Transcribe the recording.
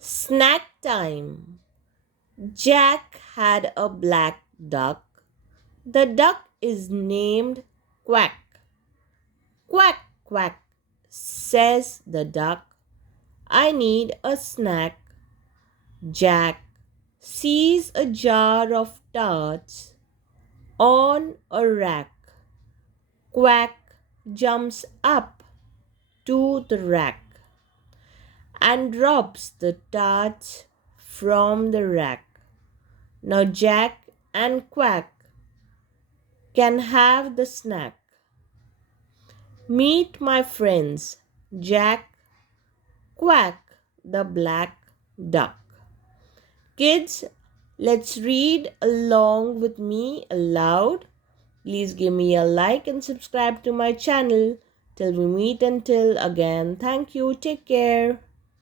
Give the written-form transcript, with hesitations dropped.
Snack time. Jack had a black duck. The duck is named Quack. Quack, quack, says the duck. I need a snack. Jack sees a jar of tarts on a rack. Quack jumps up to the rack and drops the tarts from the rack. Now Jack and Quack can have the snack. Meet my friends, Jack, Quack, the black duck. Kids, let's read along with me aloud. Please give me a like and subscribe to my channel. Till we meet until again. Thank you. Take care.